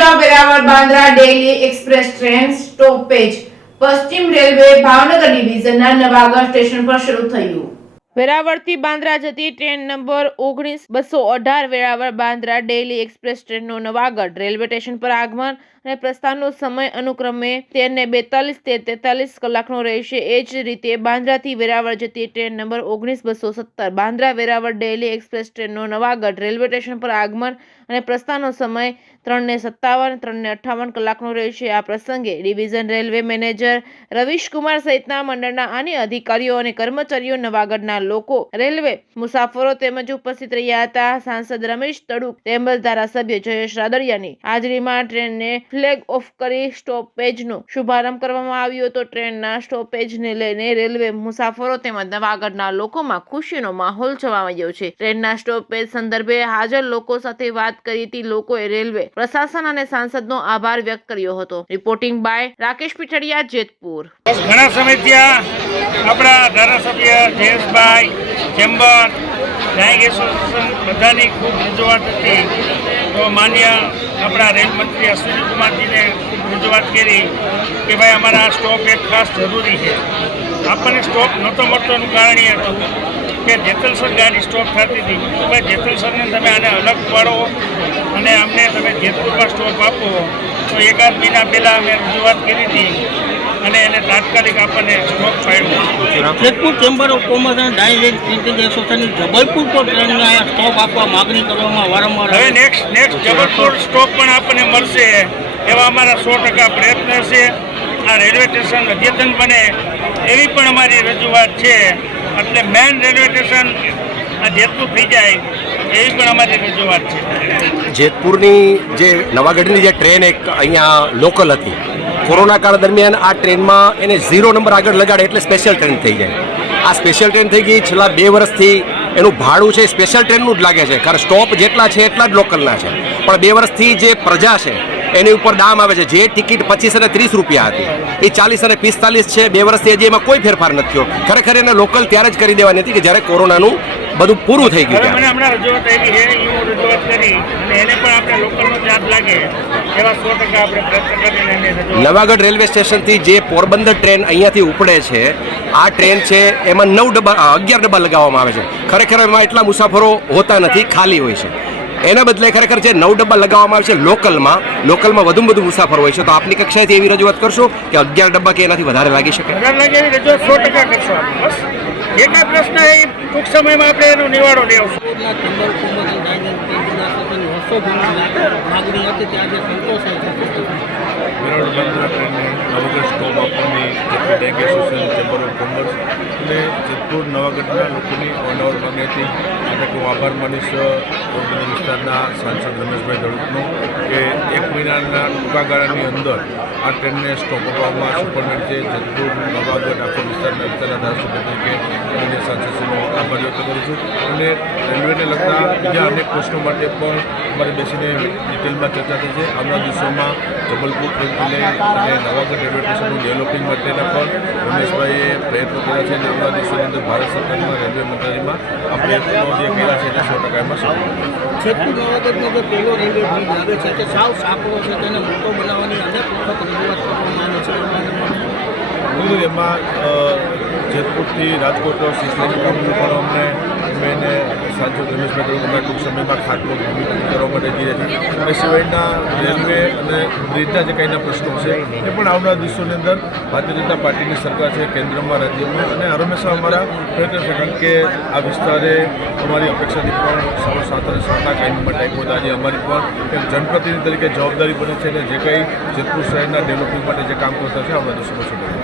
Vadodara Veraval Bandra daily express train stoppage પશ્ચિમ railway Bhavnagar ડિવિઝનના Navagadh station પર શરૂ થયું। વેરાવળથી બાંદ્રા જતી train number 19-218 Veraval Bandra daily express ટ્રેનનું નવાગઢ રેલવે સ્ટેશન પર આગમન અને પ્રસ્થાનનો સમય અનુક્રમે 13:42 તે 43 કલાકનો રહેશે। એ જ રીતે બાંદ્રાથી વેરાવળ જતી train number 19-217 Bandra Veraval daily express ટ્રેનનું નવાગઢ રેલવે સ્ટેશન પર આગમન અને પ્રસ્થાનનો સમય 3:57 3:58 કલાકનો રહેશે। આ પ્રસંગે ડિવિઝન રેલવે મેનેજર રવિશકુમાર સહિતના મંડળના અન્ય અધિકારીઓ અને કર્મચારીઓ, નવાગઢના લોકો, રેલવે મુસાફરો તેમજ ઉપસ્થિત રહ્યા હતા। સાંસદ રમેશ તડુક તેમજ ધારાસભ્ય જયેશ રાદડિયાની હાજરીમાં ટ્રેનને ફ્લેગ ઓફ કરી સ્ટોપેજનો શુભારંભ કરવામાં આવ્યો હતો। ટ્રેનના સ્ટોપેજને લઈને રેલવે મુસાફરો તેમજ નવાગઢના લોકોમાં ખુશીનો માહોલ છવાઈ ગયો છે। ટ્રેનના સ્ટોપેજ સંદર્ભે હાજર લોકો સાથે વાત કરી હતી। લોકોએ રેલવે પ્રશાસન અને સાંસદનો આભાર વ્યક્ત કર્યો હતો। Reporting by Rakesh Pithadiya, Jetpur. ઘણા સમયથી આપણા ધારાસભ્ય જયેશભાઈ, ચેમ્બર, ન્યાયિક એસોસિએશન બધાની ખૂબ રજૂઆત હતી, તો માન્ય આપણા રેલ મંત્રી અશ્વિની કુમારજીને ખૂબ રજૂઆત કરી કે ભાઈ અમારા આ સ્ટોપ એક ખાસ જરૂરી છે। આપણને સ્ટોપ નહોતો મળતો એનું કારણ એ હતું કે જેતલસર ગાડી સ્ટોપ થતી હતી, તો ભાઈ જેતલસરને તમે આને અલગ પાડો અને અમને તમે જેતપુરમાં સ્ટોપ આપો। તો એકાદ મહિના પહેલાં અમે રજૂઆત કરી હતી અને એને તાત્કાલિક આપણને સ્ટોપ પાડ્યો। જેતપુર ચેમ્બર ઓફ કોમર્સ અને ડાયરેક્ટ પ્રિન્ટિંગ એસોસિએશનની જબલપુર પર ટ્રેનને સ્ટોપ આપવા માગણી કરવામાં વારંવાર હવે નેક્સ્ટ જબલપુર સ્ટોપ પણ આપણને મળશે એવા અમારા 100% પ્રયત્ન છે। આ રેલવે સ્ટેશન અદ્યતન બને એવી પણ અમારી રજૂઆત છે, એટલે મેઇન રેલવે સ્ટેશન આ જેતપુર થઈ જાય એવી પણ અમારી રજૂઆત છે। જેતપુરની જે નવાગઢની જે ટ્રેન એક અહીંયા લોકલ હતી, કોરોના કાળ દરમિયાન આ ટ્રેનમાં એને 0 નંબર આગળ લગાડે એટલે સ્પેશિયલ ટ્રેન થઈ જાય। આ સ્પેશિયલ ટ્રેન થઈ ગઈ। છેલ્લા 2 વર્ષથી એનું ભાડું છે સ્પેશિયલ ટ્રેનનું જ લાગે છે, કારણ સ્ટોપ જેટલા છે એટલા જ લોકલના છે, પણ 2 વર્ષથી જે પ્રજા છે એની ઉપર દામ આવે છે। જે ટિકિટ 25 અને 30 રૂપિયા હતી એ 40 અને 45 છે। 2 વર્ષથી હજી એમાં કોઈ ફેરફાર નથી થયો। ખરેખર એને લોકલ ત્યારે જ કરી દેવાની હતી કે જ્યારે કોરોનાનું બધું પૂરું થઈ ગયું। મને હમણાં રજૂઆત આવી છે, હું રજૂઆત કરી અને એને પણ આપણે લોકલનો ચાર્જ લાગે એવા 100% આપણે પ્રયત્ન કરીને એને રજૂઆત। નવાગઢ રેલવે સ્ટેશનથી જે પોરબંદર ટ્રેન અહીંયાથી ઉપડે છે, આ ટ્રેન છે એમાં 11 ડબ્બા લગાવવામાં આવે છે। ખરેખર એમાં એટલા મુસાફરો હોતા નથી, ખાલી હોય છે। એના બદલે ખરેખર જે 9 ડબ્બા લગાવવામાં આવે છે લોકલમાં વધુમાં વધુ મુસાફરો હોય છે, તો આપની કક્ષાએથી એવી રજૂઆત કરશો કે 11 ડબ્બા કે એનાથી વધારે લાગી શકે? વધારે લાગે એવી રજૂઆત 100% કરશો। બસ જે કાંઈ પ્રશ્ન એ ટૂંક સમયમાં આપણે એનો નિવાડો લેવશું। ચેમ્બર ઓફ કોમર્સ અને ડાયરેક્ટ પ્રિન્ટિંગ એસોસિએશનની વર્ષોથી માગણી હતી તે આજે સંતોષાય છે। વેરાવળ બાંદ્રા ટ્રેનને નવાગઢ સ્ટોપ આપવાની જેટલી direct association, chamber of commerce અને જેતપુર નવાગઢના લોકોની અવારનવાર માગણી હતી। આજે હું આભાર માનીશ પોરબંદર વિસ્તારના સાંસદ રમેશભાઈ તડુકનો કે 1 મહિનાના ટૂંકા ગાળાની અંદર આ ટ્રેનને સ્ટોપ આપવામાં સફળ રહી છે। જેતપુર, નવાગઢ, આખો વિસ્તારના ધારાસભ્ય તરીકે અને સાંસદશ્રીનો આભાર વ્યક્ત કરું છું અને રેલવેને લગતા બીજા અનેક પ્રશ્નો માટે પણ અમારે બેસીને ડિટેલમાં ચર્ચા થઈ છે। આવનારા દિવસોમાં જબલપુર ટ્રેનથી લઈ અને નવાગઢ રેલવે સ્ટેશનનું ડેવલપિંગ માટેના પણ રમેશભાઈએ પ્રયત્નો કર્યા છે અને આવનારા દિવસોની અંદર ભારત સરકારમાં રેલવે મંત્રાલયમાં આ પ્રયત્નો જે કર્યા છે તે 100% એમાં સફળ થશે। જેતપુર નવાગઢનો જે પહેલો રેલવે બ્રિજ લાગે છે તે સાવ સાંકડો છે, તેને મોટો બનાવવાની અનેક વખત રજૂઆત કરવામાં આવે છે। એમાં જેતપુરથી રાજકોટ સિસ્ટમનું પણ અમને મેં સાંસદ રમેશભાઈ તડુક ટૂંક સમયમાં ખાતમુહૂર્ત કરવા માટે જઈ રહ્યા છે। એ સિવાયના રેલવે અને બ્રિજના જે કંઈના પ્રશ્નો છે એ પણ આવનારા દિવસોની અંદર ભારતીય જનતા પાર્ટીની સરકાર છે કેન્દ્રમાં, રાજ્યમાં, અને હંમેશા અમારા પ્રયત્ન છે, કારણ કે આ વિસ્તારે અમારી અપેક્ષાથી પણ સારો સાથ અને સહકાર કાયમ માટે આપ્યો હતો। આજે અમારી પણ એક જનપ્રતિનિધિ તરીકે જવાબદારી બને છે અને જે કંઈ જેતપુર શહેરના ડેવલપમેન્ટ માટે જે કામ કરતા છે આવનારા દિવસોમાં